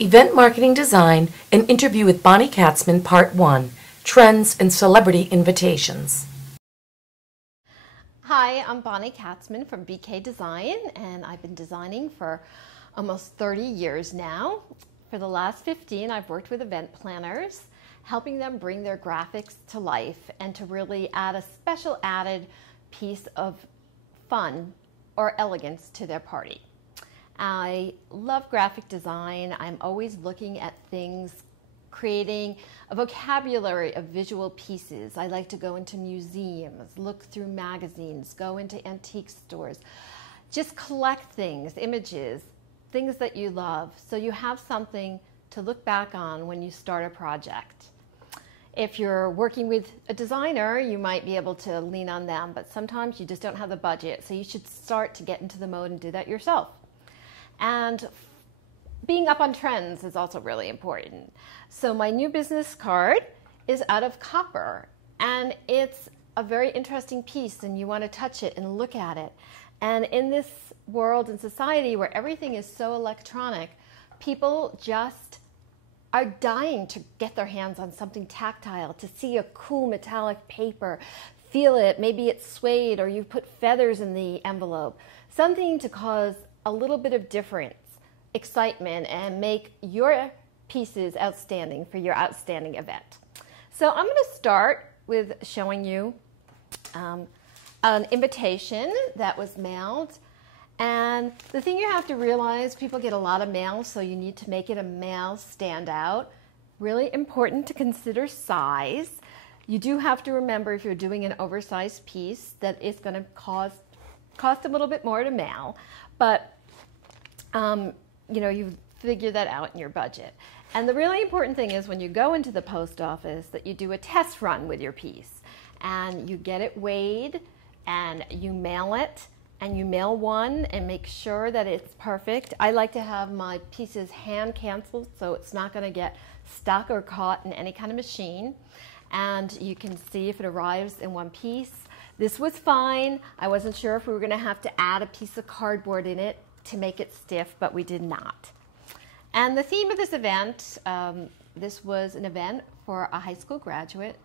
Event Marketing Design, an interview with Bonnie Katzman, Part 1, Trends and Celebrity Invitations. Hi, I'm Bonnie Katzman from BK Design, and I've been designing for almost 30 years now. For the last 15, I've worked with event planners, helping them bring their graphics to life and to really add a special added piece of fun or elegance to their party. I love graphic design. I'm always looking at things, creating a vocabulary of visual pieces. I like to go into museums, look through magazines, go into antique stores, just collect things, images, things that you love, so you have something to look back on when you start a project. If you're working with a designer, you might be able to lean on them, but sometimes you just don't have the budget, so you should start to get into the mode and do that yourself. And being up on trends is also really important. So my new business card is out of copper, and it's a very interesting piece, and you want to touch it and look at it. And in this world and society where everything is so electronic, people just are dying to get their hands on something tactile, to see a cool metallic paper, feel it, maybe it's suede or you've put feathers in the envelope, something to cause a little bit of difference, excitement, and make your pieces outstanding for your outstanding event. So I'm going to start with showing you an invitation that was mailed. And the thing you have to realize, people get a lot of mail, so you need to make it a mail standout. Really important to consider size. You do have to remember, if you're doing an oversized piece, that it's going to cost a little bit more to mail, but you figure that out in your budget. And the really important thing is, when you go into the post office, that you do a test run with your piece, and you get it weighed, and you mail it, and you mail one and make sure that it's perfect. I like to have my pieces hand canceled, so it's not going to get stuck or caught in any kind of machine. And you can see if it arrives in one piece. This was fine. I wasn't sure if we were going to have to add a piece of cardboard in it to make it stiff, but we did not. And the theme of this event, this was an event for a high school graduate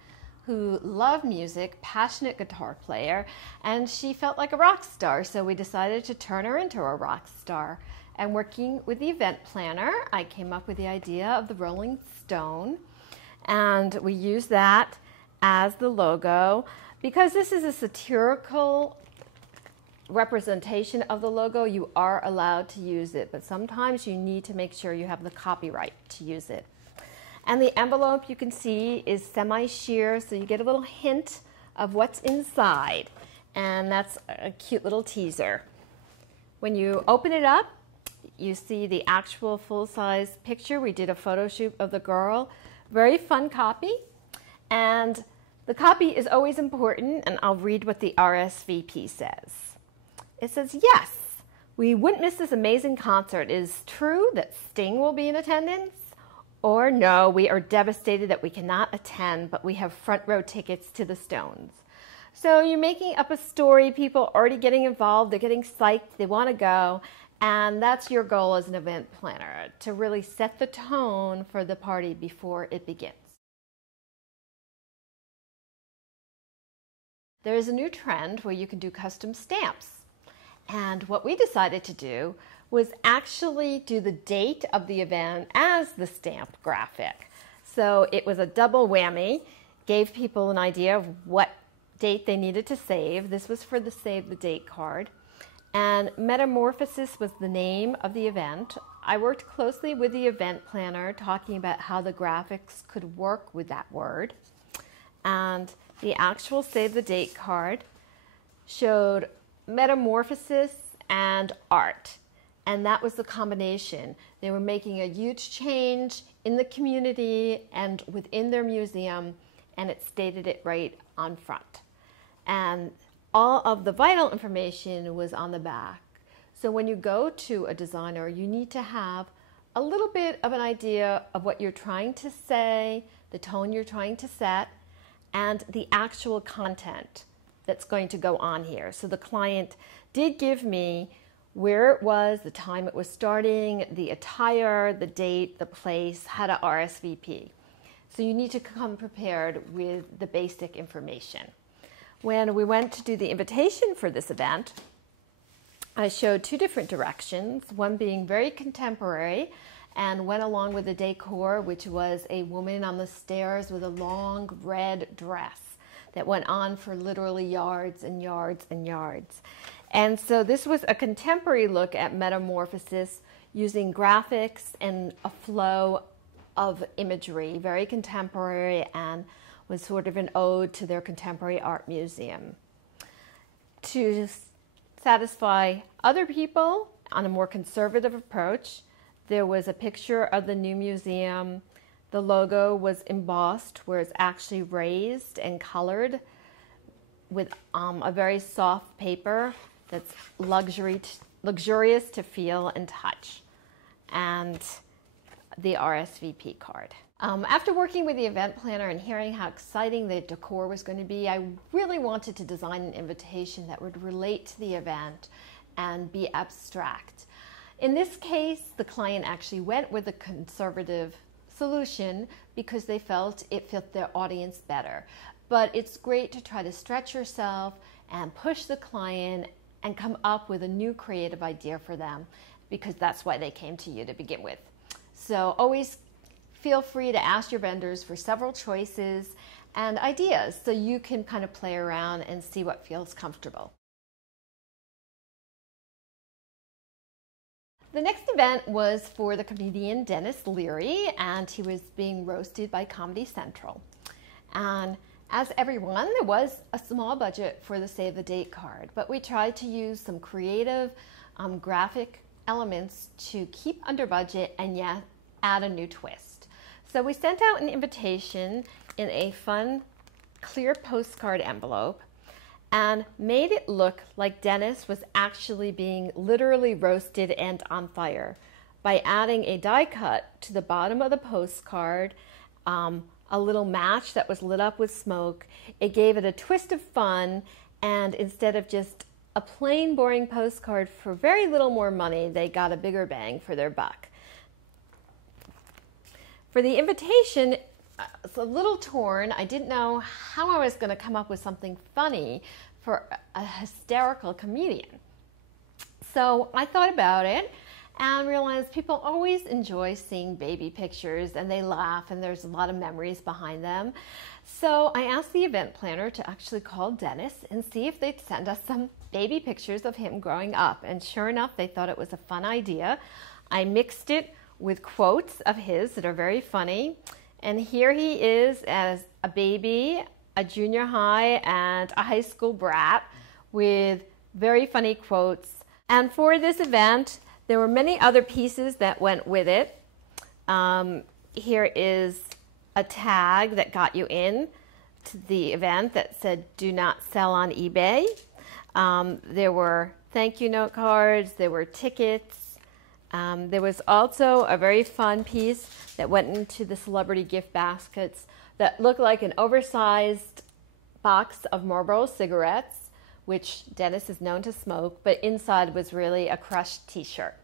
who loved music, passionate guitar player, and she felt like a rock star, so we decided to turn her into a rock star. And working with the event planner, I came up with the idea of the Rolling Stone, and we used that as the logo. Because this is a satirical representation of the logo, you are allowed to use it, but sometimes you need to make sure you have the copyright to use it. And the envelope, you can see, is semi-sheer, so you get a little hint of what's inside, and that's a cute little teaser. When you open it up, you see the actual full-size picture. We did a photo shoot of the girl. Very fun copy, and the copy is always important, and I'll read what the RSVP says. It says, "Yes, we wouldn't miss this amazing concert. It is true that Sting will be in attendance? Or no, we are devastated that we cannot attend, but we have front row tickets to the Stones." So you're making up a story. People are already getting involved. They're getting psyched. They want to go. And that's your goal as an event planner, to really set the tone for the party before it begins. There is a new trend where you can do custom stamps. And what we decided to do was actually do the date of the event as the stamp graphic. So it was a double whammy, gave people an idea of what date they needed to save. This was for the Save the Date card. And Metamorphosis was the name of the event. I worked closely with the event planner, talking about how the graphics could work with that word. And the actual Save the Date card showed metamorphosis and art. And that was the combination. They were making a huge change in the community and within their museum, and it stated it right on front. And all of the vital information was on the back. So when you go to a designer, you need to have a little bit of an idea of what you're trying to say, the tone you're trying to set, and the actual content that's going to go on here. So the client did give me where it was, the time it was starting, the attire, the date, the place, how to RSVP. So you need to come prepared with the basic information. When we went to do the invitation for this event, I showed two different directions, one being very contemporary and went along with the decor, which was a woman on the stairs with a long red dress that went on for literally yards and yards and yards. And so this was a contemporary look at metamorphosis using graphics and a flow of imagery, very contemporary, and was sort of an ode to their contemporary art museum. To satisfy other people on a more conservative approach, there was a picture of the new museum. The logo was embossed, where it's actually raised and colored with a very soft paper that's luxurious to feel and touch, and the RSVP card. After working with the event planner and hearing how exciting the decor was going to be, I really wanted to design an invitation that would relate to the event and be abstract. In this case, the client actually went with a conservative solution because they felt it fit their audience better. But it's great to try to stretch yourself and push the client and come up with a new creative idea for them, because that's why they came to you to begin with. So always feel free to ask your vendors for several choices and ideas so you can kind of play around and see what feels comfortable. The next event was for the comedian Denis Leary, and he was being roasted by Comedy Central. And as everyone, there was a small budget for the Save the Date card, but we tried to use some creative graphic elements to keep under budget and yet add a new twist. So we sent out an invitation in a fun, clear postcard envelope and made it look like Denis was actually being literally roasted and on fire by adding a die cut to the bottom of the postcard, a little match that was lit up with smoke. It gave it a twist of fun, and instead of just a plain boring postcard for very little more money, they got a bigger bang for their buck. For the invitation, it's a little torn. I didn't know how I was going to come up with something funny for a hysterical comedian. So I thought about it and realized people always enjoy seeing baby pictures, and they laugh, and there's a lot of memories behind them. So I asked the event planner to actually call Denis and see if they'd send us some baby pictures of him growing up. And sure enough, they thought it was a fun idea. I mixed it with quotes of his that are very funny. And here he is as a baby, a junior high, and a high school brat with very funny quotes. And for this event, there were many other pieces that went with it. Here is a tag that got you in to the event that said, "Do not sell on eBay." There were thank you note cards, there were tickets. There was also a very fun piece that went into the celebrity gift baskets that looked like an oversized box of Marlboro cigarettes, which Denis is known to smoke, but inside was really a crushed t-shirt.